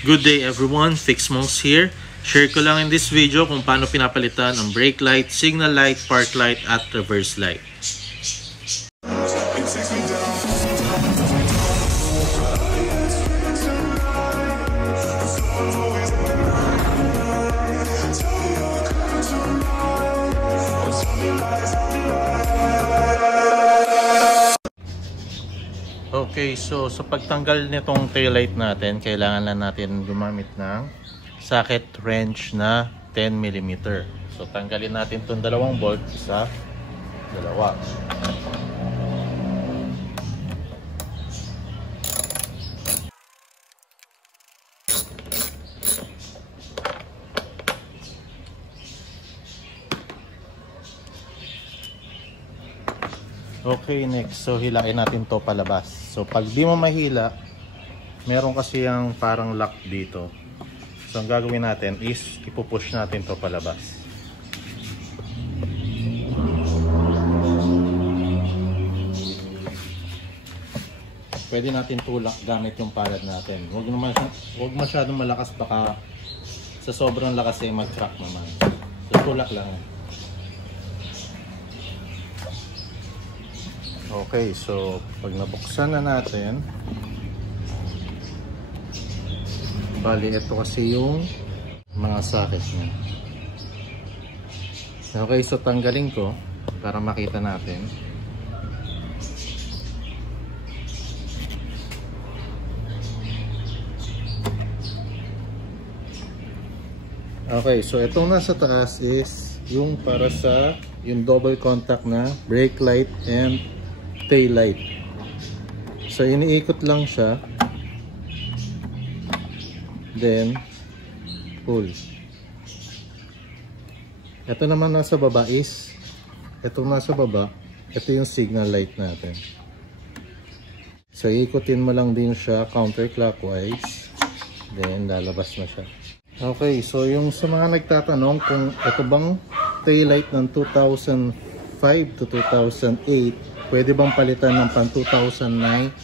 Good day everyone, Fixmonks here. Share ko lang in this video kung paano pinapalitan ang brake light, signal light, park light at reverse light. Okay, so sa pagtanggal nitong taillight natin, kailangan lang natin gumamit ng socket wrench na 10mm. So tanggalin natin itong dalawang bolt sa dalawa. Okay, next. So, hilain natin to palabas. So, pag di mo mahila, meron kasi yung parang lock dito. So, ang gagawin natin is ipupush natin to palabas. Pwede natin tulak gamit yung palad natin. Huwag masyadong malakas, baka sa sobrang lakas ay mag-crack naman. So, tulak lang. Okay, so pag nabuksan na natin, bali ito kasi yung mga socket niya. Okay, so tanggalin ko para makita natin. Okay, so itong nasa taas is yung para sa yung double contact na brake light and tail light. So iniikot lang siya, then pull. Ito naman nasa baba is, itong nasa baba, ito yung signal light natin. So ikutin mo lang din siya counterclockwise, then lalabas na siya. Okay, so yung sa mga nagtatanong kung ito bang tail light ng 2005 to 2008 pwede bang palitan ng pang 2009?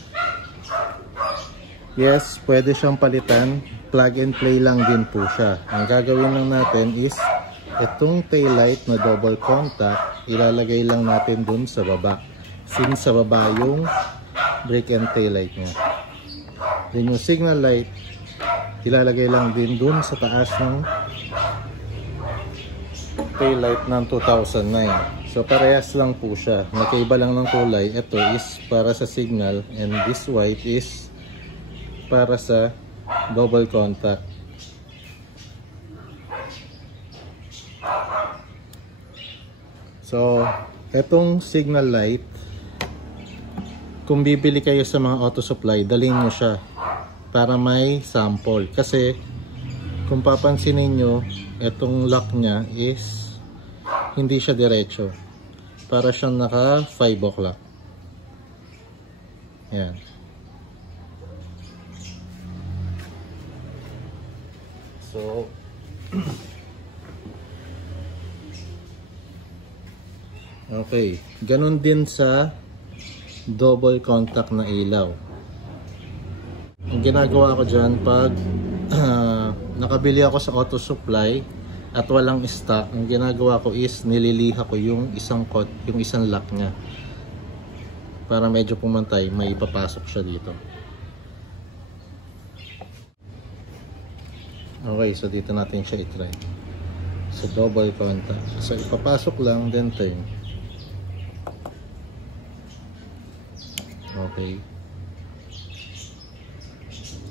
Yes, pwede siyang palitan. Plug and play lang din po siya. Ang gagawin lang natin is itong tail light na double contact, ilalagay lang natin dun sa baba. Since sa baba yung brake and tail light niya. Then yung signal light, ilalagay lang din dun sa taas ng tail light ng 2009. So parehas lang po siya. Nakaiba lang ng kulay. Ito is para sa signal and this white is para sa double contact. So etong signal light, kung bibili kayo sa mga auto supply, dalhin nyo siya para may sample. Kasi kung papansinin nyo, etong lock nya is hindi siya diretso. Para siyang naka 5 o'clock. Yan. So okay, ganun din sa double contact na ilaw. Ang ginagawa ko dyan pag nakabili ako sa auto supply at walang stock, ang ginagawa ko is nililiha ko yung isang lock niya para medyo pumantay, may ipapasok siya dito. Okay, so dito natin siya i-try. So double contact. So ipapasok lang, then turn. Okay.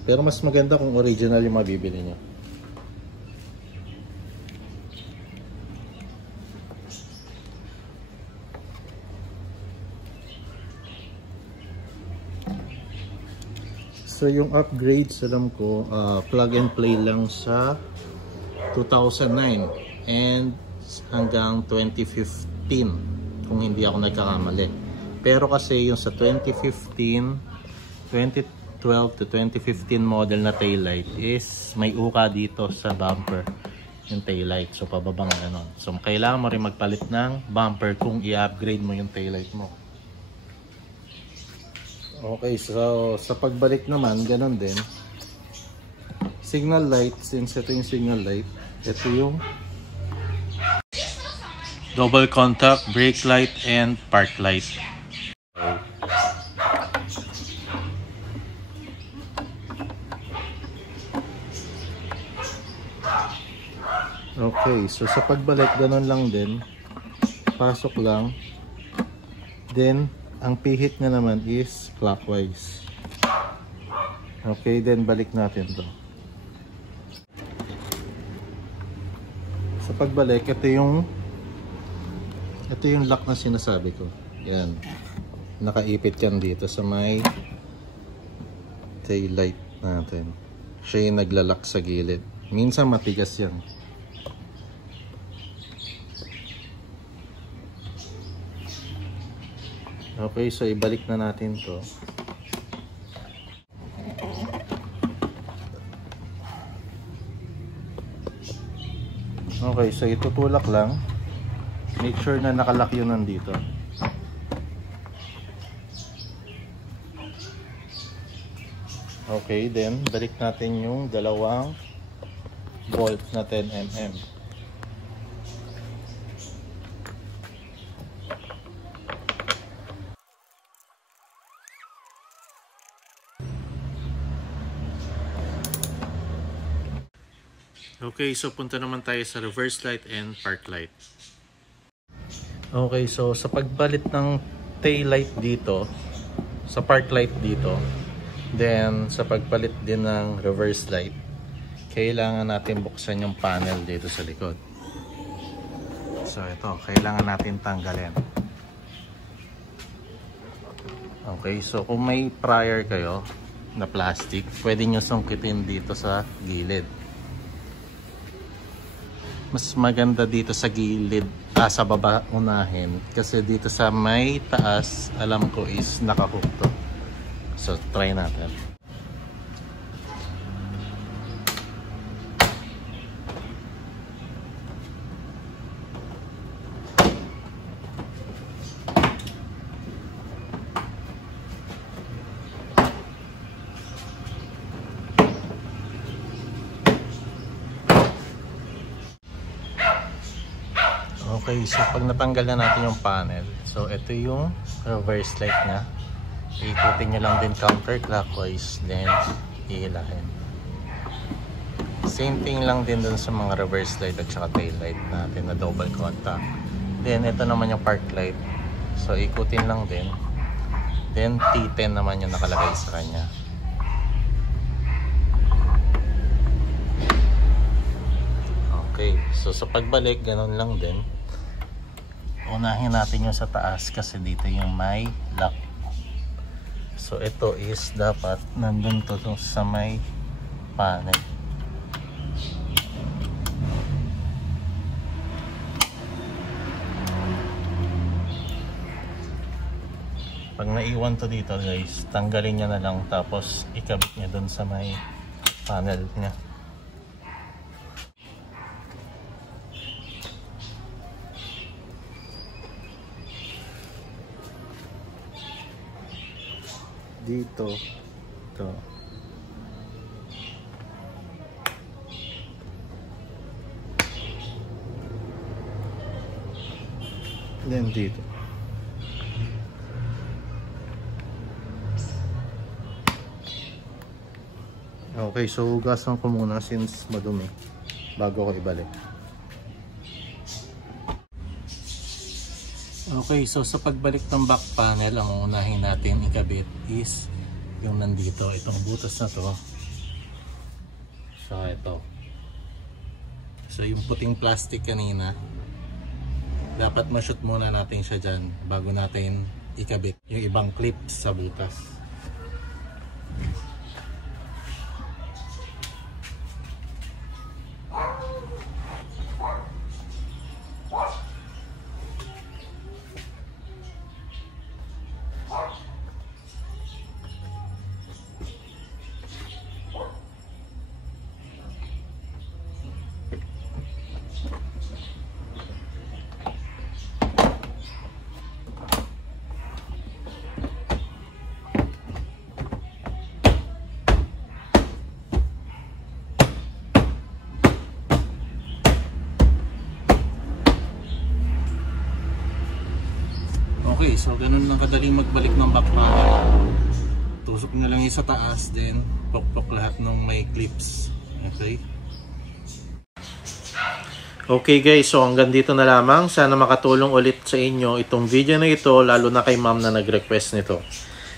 Pero mas maganda kung original yung mabibili niya. So yung upgrades, alam ko, plug and play lang sa 2009 and hanggang 2015 kung hindi ako nagkakamali. Pero kasi yung sa 2012 to 2015 model na taillight is may uka dito sa bumper yung taillight. So pababang ganon. So kailangan mo rin magpalit ng bumper kung i-upgrade mo yung taillight mo. Okay, so sa pagbalik naman, ganun din. signal light, since ito yung signal light, ito yung double contact, brake light, and park light. Okay, so sa pagbalik, ganun lang din. Pasok lang. Then, ang pihit na naman is clockwise. Okay, then balik natin to. Sa pagbalik, ito yung lock na sinasabi ko. Yan. Nakaipit yan dito sa may tail light natin. Siya yung naglalak sa gilid. Minsan matigas yan. Okay, so ibalik na natin to. Okay, so itutulak lang. Make sure na nakalock yun nandito. Okay, then balik natin yung dalawang bolt na 10mm. Okay, so punta naman tayo sa reverse light and park light. Okay, so sa pagbalit ng tail light dito, sa park light dito, then sa pagpalit din ng reverse light, kailangan natin buksan yung panel dito sa likod. So ito, kailangan natin tanggalin. Okay, so kung may prior kayo na plastic, pwede nyo sungkitin dito sa gilid. Mas maganda dito sa gilid, sa baba unahin, kasi dito sa may taas alam ko is nakahook to. So try natin. Okay, so pag natanggal na natin yung panel, so ito yung reverse light nya. Ikutin nyo lang din counterclockwise, then ihilahin. Same thing lang din dun sa mga reverse light at saka tail light natin na double contact. Then ito naman yung park light, so ikutin lang din. Then T10 naman yung nakalagay sa kanya. Okay, so sa pagbalik ganun lang din. Unahin natin yung sa taas kasi dito yung may lock. So ito is dapat nandun to sa may panel. Pag naiwan to dito guys, tanggalin nyo na lang tapos ikabit nyo dun sa may panel nya. Dito to. Then dito. Okay, so hugasan ko muna since madumi bago ko ibalik. Okay, so sa pagbalik ng back panel, ang unahin natin ikabit is yung nandito, itong butas na to. So ito. So yung puting plastic kanina, dapat ma-shoot muna natin siya dyan bago natin ikabit yung ibang clips sa butas. Okay, so ganun lang kadaling magbalik ng back panel. Tusok na lang yung sa taas, then pokpok lahat ng may clips. Okay. Okay guys, so hanggang dito na lamang. Sana makatulong ulit sa inyo itong video na ito, lalo na kay ma'am na nag-request nito.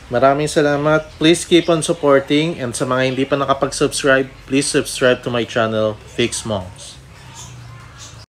Maraming salamat. Please keep on supporting, and sa mga hindi pa nakapag-subscribe, please subscribe to my channel, Fix Monks.